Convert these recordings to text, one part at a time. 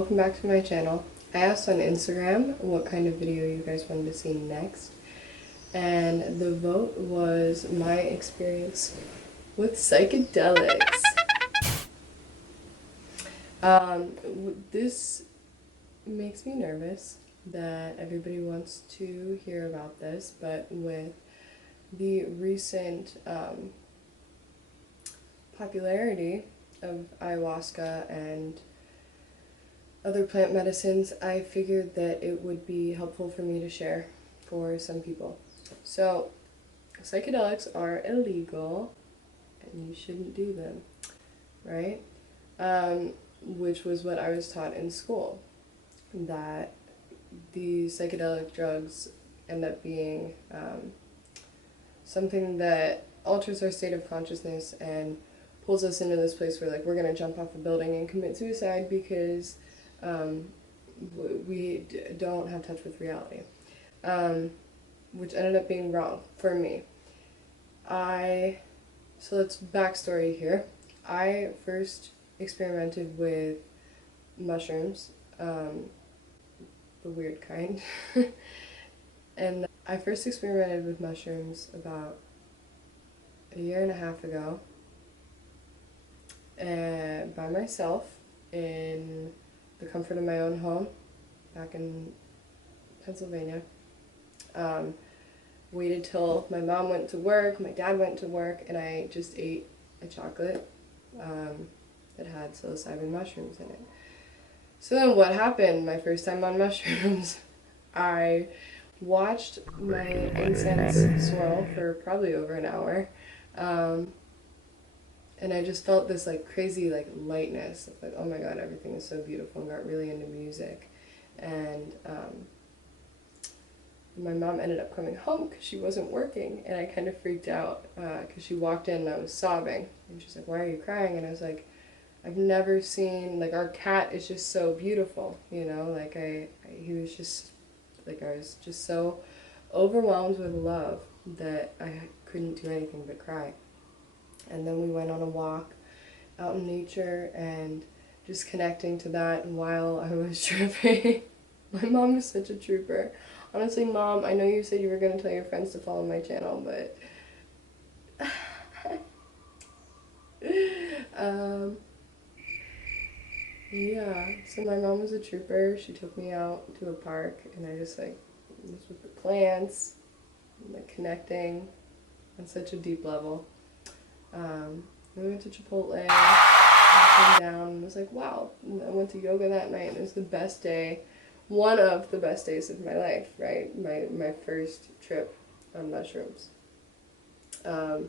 welcome back to my channel. I asked on Instagram what kind of video you guys wanted to see next, and the vote was my experience with psychedelics. This makes me nervous that everybody wants to hear about this, but with the recent popularity of ayahuasca and other plant medicines, I figured that it would be helpful for me to share for some people. So, psychedelics are illegal and you shouldn't do them, right? Which was what I was taught in school, that the psychedelic drugs end up being something that alters our state of consciousness and pulls us into this place where, like, we're gonna jump off a building and commit suicide because we don't have touch with reality, which ended up being wrong for me. So let's backstory here. I first experimented with mushrooms, the weird kind, and I first experimented with mushrooms about a year and a half ago, and by myself in the comfort of my own home back in Pennsylvania. Waited till my mom went to work, my dad went to work, and I just ate a chocolate that had psilocybin mushrooms in it. So then what happened my first time on mushrooms? I watched my incense swirl for probably over an hour, and I just felt this like crazy like lightness of like, oh my god, everything is so beautiful, and got really into music. And my mom ended up coming home because she wasn't working, and I kind of freaked out because she walked in and I was sobbing, and she's like, why are you crying? And I was like, I've never seen, like, our cat is just so beautiful, you know, like he was just, like, I was just so overwhelmed with love that I couldn't do anything but cry. And then we went on a walk out in nature and just connecting to that while I was tripping. My mom is such a trooper. Honestly, Mom, I know you said you were going to tell your friends to follow my channel, but yeah, so my mom was a trooper. She took me out to a park, and I just, like, was with the plants, and, like, connecting on such a deep level. We went to Chipotle, and I came down and was like, wow. And I went to yoga that night, and it was the best day, one of the best days of my life, right? My first trip on mushrooms. And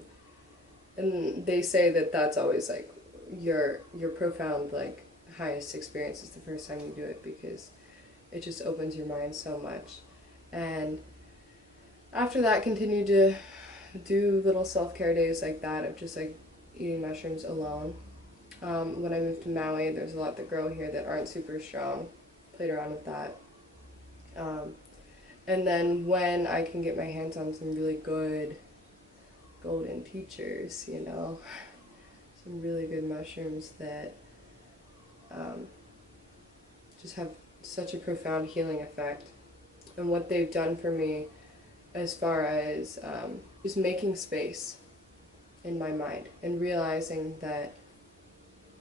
they say that that's always, like, your profound, like, highest experience is the first time you do it, because it just opens your mind so much. And after that, continued to do little self-care days like that of just, like, eating mushrooms alone. When I moved to Maui, there's a lot that grow here that aren't super strong. Played around with that. And then when I can get my hands on some really good golden teachers, you know, some really good mushrooms that just have such a profound healing effect. And what they've done for me as far as just making space in my mind and realizing that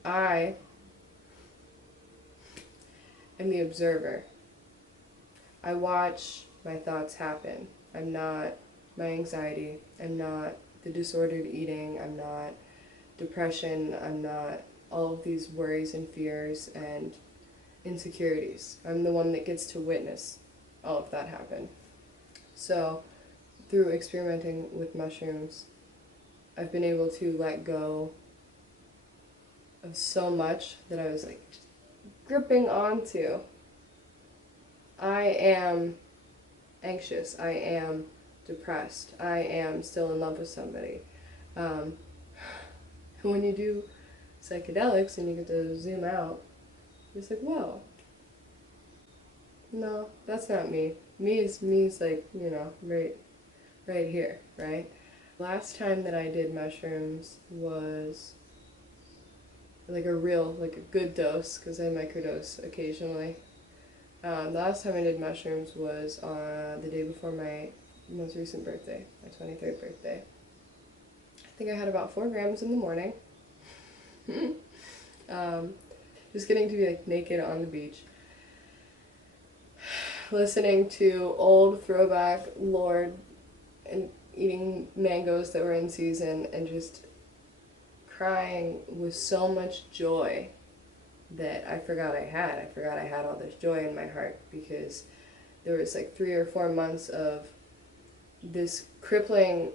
I am the observer. I watch my thoughts happen. I'm not my anxiety. I'm not the disordered eating. I'm not depression. I'm not all of these worries and fears and insecurities. I'm the one that gets to witness all of that happen. So, through experimenting with mushrooms, I've been able to let go of so much that I was, like, just gripping onto. I am anxious. I am depressed. I am still in love with somebody. When you do psychedelics and you get to zoom out, it's like, whoa. No, that's not me. Me is like, you know, right here, right? Last time that I did mushrooms was like a real, like a good dose, because I microdose occasionally. The last time I did mushrooms was on the day before my most recent birthday, my 23rd birthday. I think I had about 4 grams in the morning. Just getting to be like naked on the beach, listening to old throwback Lord and eating mangoes that were in season and just crying with so much joy that I forgot I had. I forgot I had all this joy in my heart because there was like 3 or 4 months of this crippling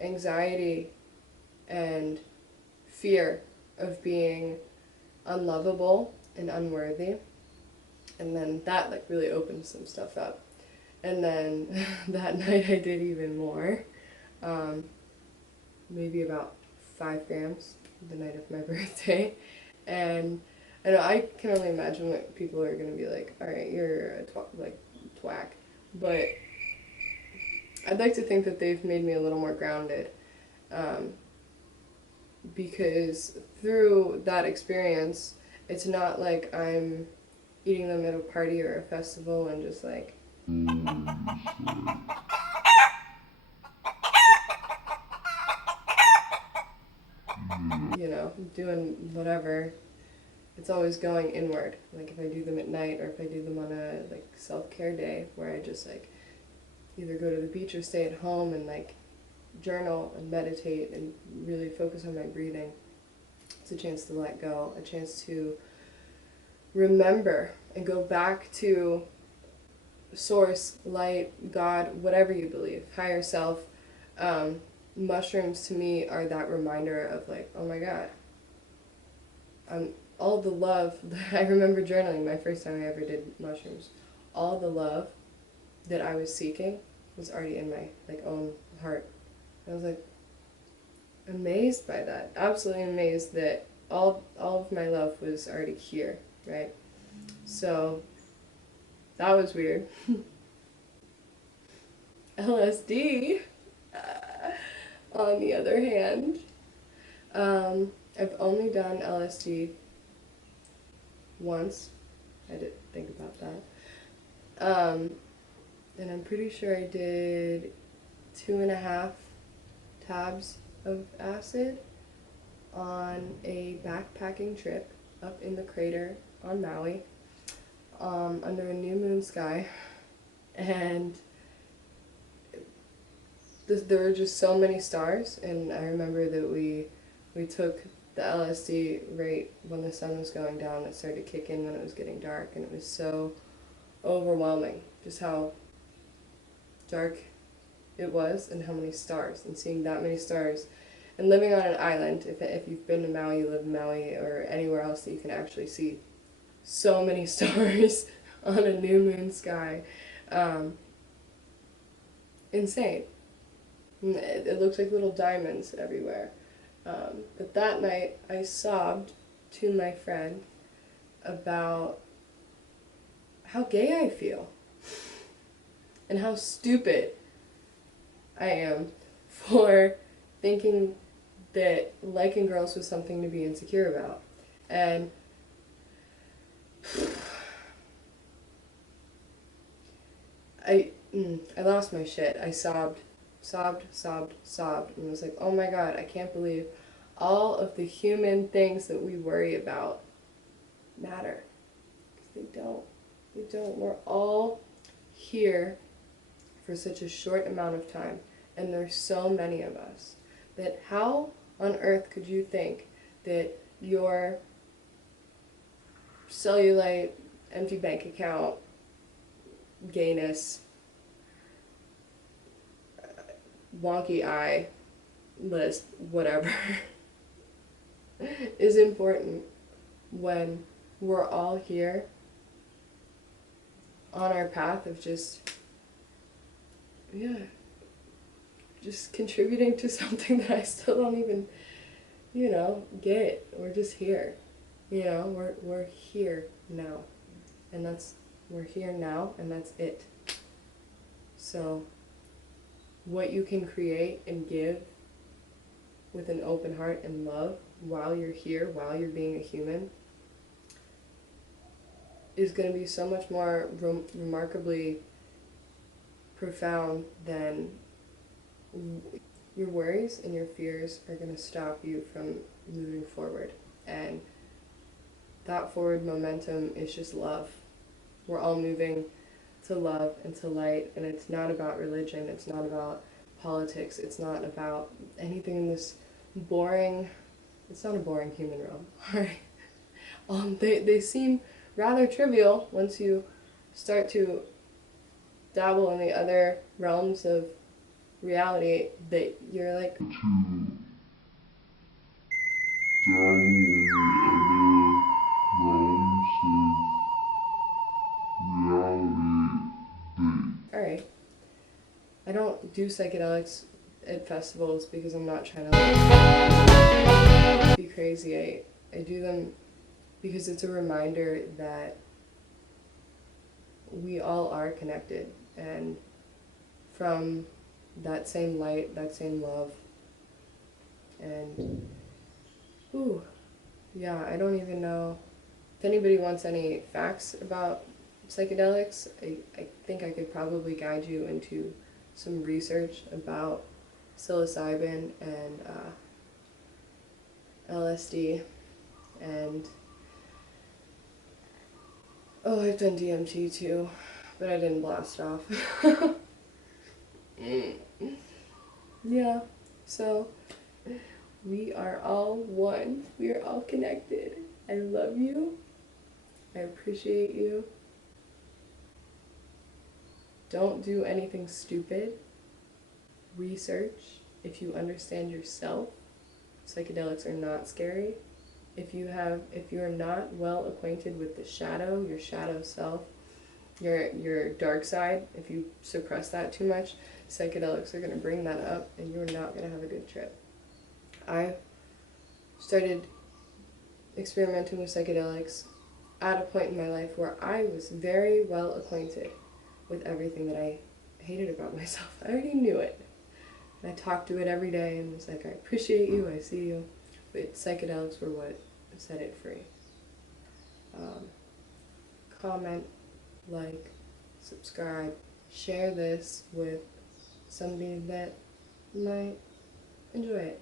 anxiety and fear of being unlovable and unworthy. And then that like really opened some stuff up. And then that night I did even more. Maybe about 5 grams the night of my birthday. And I know I can only imagine what people are going to be like, alright, you're a twack. But I'd like to think that they've made me a little more grounded. Because through that experience, it's not like I'm eating them at a party or a festival and just like, you know, doing whatever. It's always going inward. Like if I do them at night or if I do them on a like self-care day where I just like either go to the beach or stay at home and like journal and meditate and really focus on my breathing. It's a chance to let go, a chance to remember and go back to source, light, God, whatever you believe, higher self. Mushrooms to me are that reminder of like, oh my God, all the love that I remember journaling my first time I ever did mushrooms. All the love that I was seeking was already in my like own heart. I was like amazed by that, absolutely amazed that all of my love was already here, right? So that was weird. LSD, on the other hand, I've only done LSD once. I did think about that. And I'm pretty sure I did 2.5 tabs of acid on a backpacking trip up in the crater on Maui, under a new moon sky, and there were just so many stars, and I remember that we took the LSD right when the sun was going down. It started to kick in when it was getting dark, and it was so overwhelming just how dark it was and how many stars, and seeing that many stars and living on an island. If you've been to Maui, you live in Maui or anywhere else that you can actually see so many stars on a new moon sky. Insane. It looks like little diamonds everywhere. But that night I sobbed to my friend about how gay I feel and how stupid I am for thinking that liking girls was something to be insecure about. And I lost my shit. I sobbed, and was like, oh my God, I can't believe all of the human things that we worry about matter. Because they don't. They don't. We're all here for such a short amount of time, and there's so many of us, that how on earth could you think that your cellulite, empty bank account, gayness, wonky eye, lisp, whatever, is important when we're all here on our path of just contributing to something that I still don't even, get. We're just here. We're here now. And we're here now, and that's it. So what you can create and give with an open heart and love while you're here, while you're being a human, is going to be so much more remarkably profound than your worries and your fears are going to stop you from moving forward. And that forward momentum is just love. We're all moving to love and to light, and it's not about religion, it's not about politics, it's not about anything in this boring, it's not a boring human realm, alright? They seem rather trivial once you start to dabble in the other realms of reality, that you're like, alright, I don't do psychedelics at festivals because I'm not trying to like, be crazy. I do them because it's a reminder that we all are connected, and from that same light, that same love. And ooh, yeah, I don't even know if anybody wants any facts about psychedelics. I think I could probably guide you into some research about psilocybin and LSD, and oh, I've done DMT too, but I didn't blast off. Yeah, so we are all one. We are all connected. I love you. I appreciate you. Don't do anything stupid. Research. If you understand yourself, psychedelics are not scary. If you are not well acquainted with the shadow, your shadow self, your dark side, if you suppress that too much, psychedelics are going to bring that up and you're not going to have a good trip. I started experimenting with psychedelics at a point in my life where I was very well acquainted with everything that I hated about myself. I already knew it. And I talked to it every day and was like, I appreciate you, I see you. But psychedelics were what set it free. Comment, like, subscribe, share this with somebody that might enjoy it.